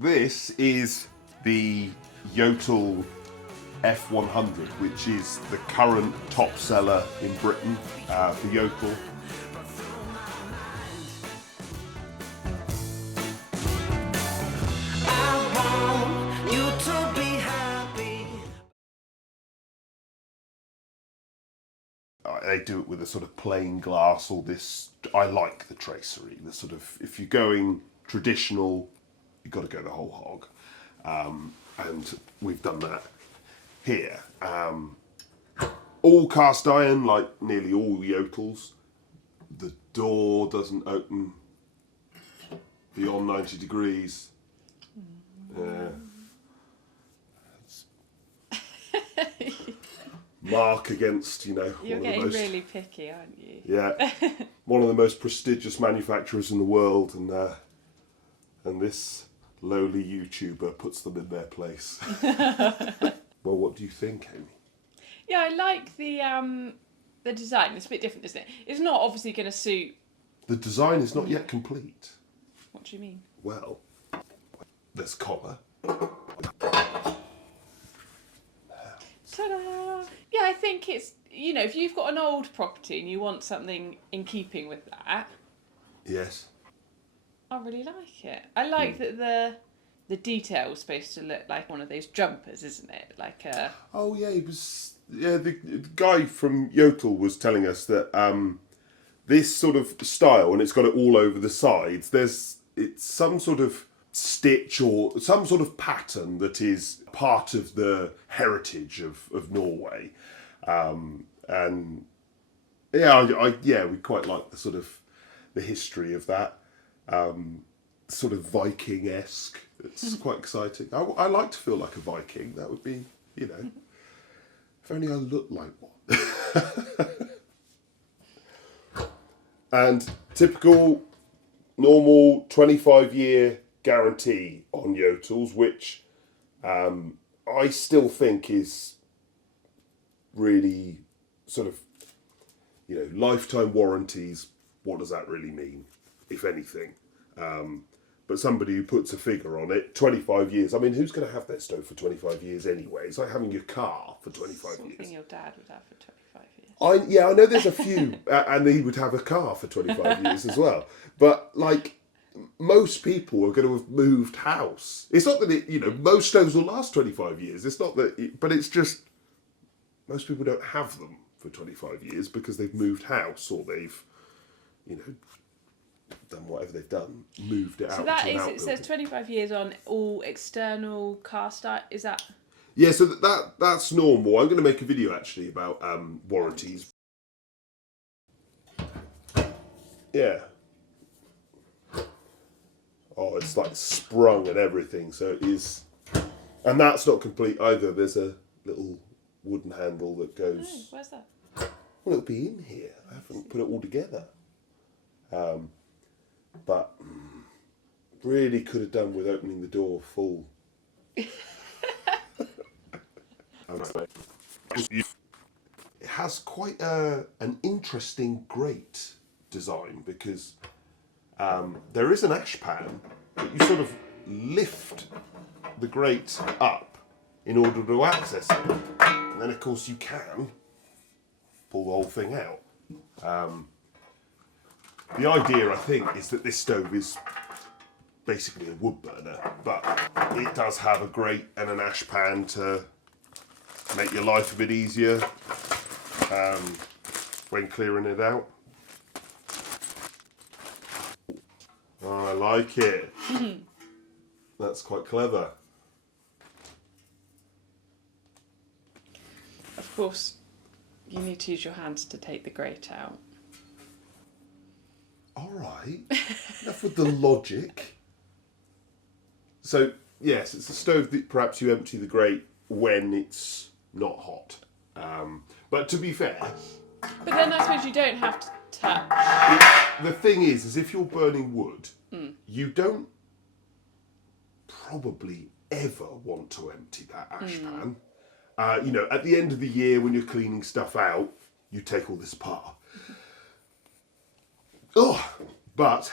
This is the Jotul F100, which is the current top seller in Britain for Jotul. They do it with a sort of plain glass, or this, I like the tracery, the sort of, if you're going traditional, you've got to go the whole hog. And we've done that here. All cast iron, like nearly all Jotul's. The door doesn't open beyond 90 degrees. Mark against, You're getting really picky, aren't you? Yeah, one of the most prestigious manufacturers in the world, and this lowly YouTuber puts them in their place. Well, what do you think, Amy? Yeah, I like the design. It's a bit different, isn't it? It's not obviously going to suit. The design is not yet complete. What do you mean? Well, there's collar. Ta-da! Yeah, I think it's, if you've got an old property and you want something in keeping with that, Yes. I really like it. I like that the detail is supposed to look like one of those jumpers, isn't it? Like a... Oh yeah, he was. Yeah, the guy from Jotul was telling us that this sort of style, and it's got it all over the sides. It's some sort of stitch or some sort of pattern that is part of the heritage of Norway, and yeah, we quite like the sort of the history of that, sort of Viking-esque. It's quite exciting. I like to feel like a Viking. That would be, if only I looked like one. And typical, normal 25-year guarantee on Jotul's, which I still think is really sort of, lifetime warranties. What does that really mean, if anything? But somebody who puts a figure on it, 25 years. I mean, who's going to have their stove for 25 years anyway? It's like having your car for 25 Something years. your dad would have for 25 years. I know there's a few, and he would have a car for 25 years as well. But, most people are going to have moved house. It's not that most stoves will last 25 years. It's not that, but it's just, most people don't have them for 25 years because they've moved house, or they've, done whatever they've done, moved it out. So that is, it says 25 years on all external cast iron. Is that? Yeah, so that's normal. I'm going to make a video actually about warranties. Yeah. Oh, it's like sprung and everything, so it is. And that's not complete either. There's a little wooden handle that goes. Oh, where's that? Well, it'll be in here. I haven't put it all together. But really could have done with opening the door full. It has quite an interesting grate design, because there is an ash pan, but you sort of lift the grate up in order to access it. And then, of course, you can pull the whole thing out. The idea, I think, is that this stove is basically a wood burner, but it does have a grate and an ash pan to make your life a bit easier when clearing it out. Oh, I like it. That's quite clever. Of course, you need to use your hands to take the grate out. All right, enough with the logic. So, yes, it's a stove that perhaps you empty the grate when it's not hot. But to be fair... But then I suppose you don't have to touch... The thing is if you're burning wood, you don't probably ever want to empty that ash pan. At the end of the year when you're cleaning stuff out, you take all this apart. Oh, but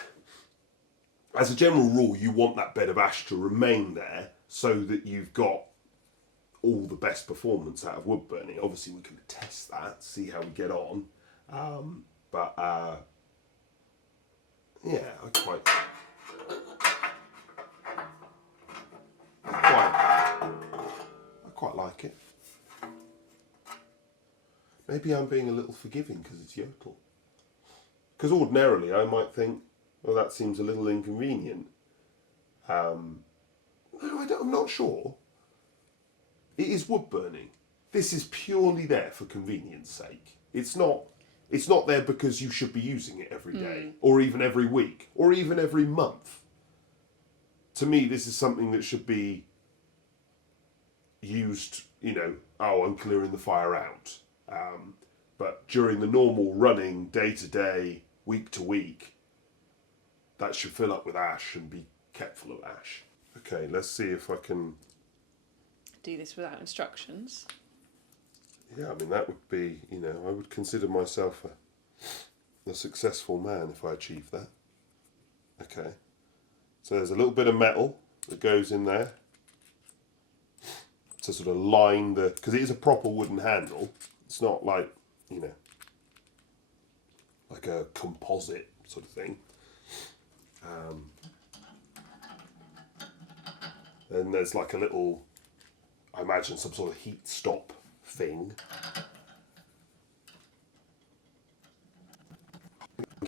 as a general rule, you want that bed of ash to remain there so that you've got all the best performance out of wood burning. Obviously, we can test that, see how we get on. Yeah, I quite like it. Maybe I'm being a little forgiving because it's Jotul. Because ordinarily I might think, well, that seems a little inconvenient. No, I'm not sure. It is wood burning. This is purely there for convenience sake. It's not there because you should be using it every day, or even every week, or even every month. To me, this is something that should be used, I'm clearing the fire out. But during the normal running, day to day, week to week, that should fill up with ash and be kept full of ash. Okay, let's see if I can do this without instructions. Yeah, I mean, that would be, I would consider myself a successful man if I achieved that. Okay, so there's a little bit of metal that goes in there to sort of line because it is a proper wooden handle. It's not like, like a composite sort of thing. Then there's like a little, I imagine some sort of heat stop thing. I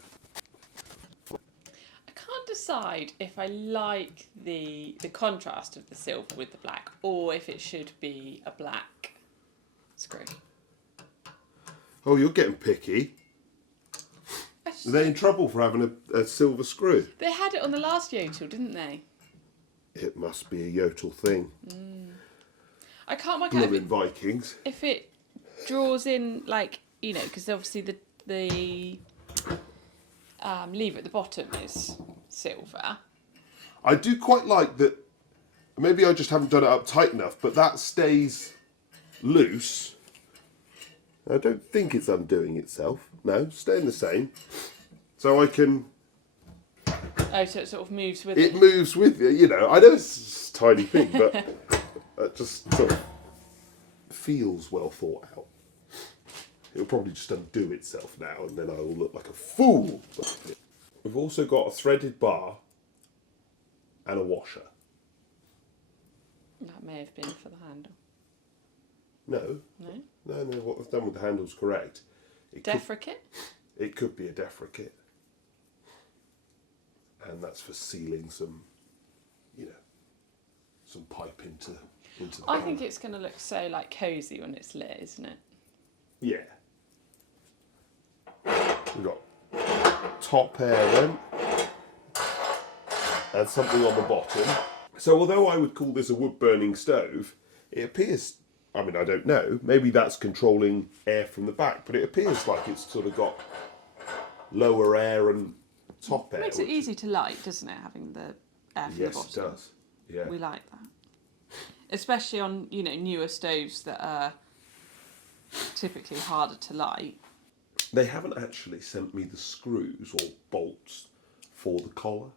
can't decide if I like the contrast of the silver with the black, or if it should be a black screw. Oh, you're getting picky. Are they in trouble for having a silver screw? They had it on the last Jotul, didn't they? It must be a Jotul thing. I can't work out Blooming Vikings. if it draws in, because obviously the lever at the bottom is silver. I do quite like that. Maybe I just haven't done it up tight enough, but that stays loose. I don't think it's undoing itself. No, staying the same. So I can... Oh, so it sort of moves with it. It moves with you, I know it's a tiny thing, but it just sort of feels well thought out. It'll probably just undo itself now, and then I will look like a fool. We've also got a threaded bar and a washer. That may have been for the handle. No. What I've done with the handle's correct. Defricate? It could be a defricate. And that's for sealing some, some pipe into the I pan. think it's going to look so cosy when it's lit, isn't it? Yeah. We've got top air then. And something on the bottom. So although I would call this a wood-burning stove, it appears, I don't know, maybe that's controlling air from the back, but it appears like it's sort of got lower air and top air. It makes it easy to light, doesn't it, having the air from the bottom? Yes, it does. Yeah. We like that. Especially on, newer stoves that are typically harder to light. They haven't actually sent me the screws or bolts for the collar.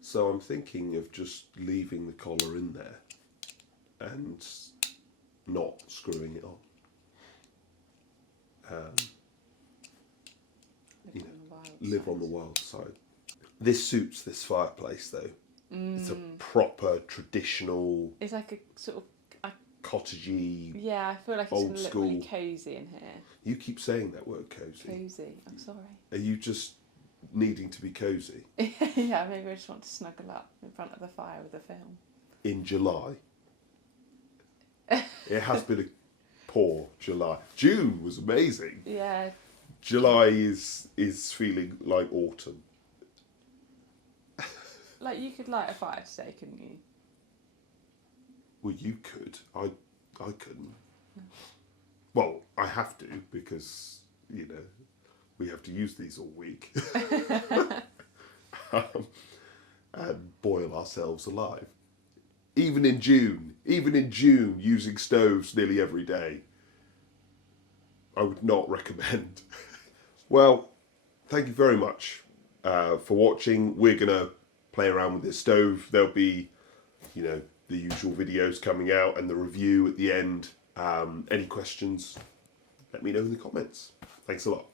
So I'm thinking of just leaving the collar in there and not screwing it on. Live on the wild side. This suits this fireplace though. It's a proper traditional. It's like a sort of cottagey. Yeah, I feel like it's old going to look school. really cosy in here. You keep saying that word, cosy. Cozy. I'm sorry. Are you just needing to be cosy? Yeah, maybe I just want to snuggle up in front of the fire with a film. In July. It has been a poor July. June was amazing. Yeah. July is feeling like autumn. You could light a fire today, couldn't you? Well, you could. I couldn't. Well, I have to because, we have to use these all week. And boil ourselves alive. Even in June, using stoves nearly every day, I would not recommend. Well, thank you very much for watching. We're going to play around with this stove. There'll be, you know, the usual videos coming out and the review at the end. Any questions, let me know in the comments. Thanks a lot.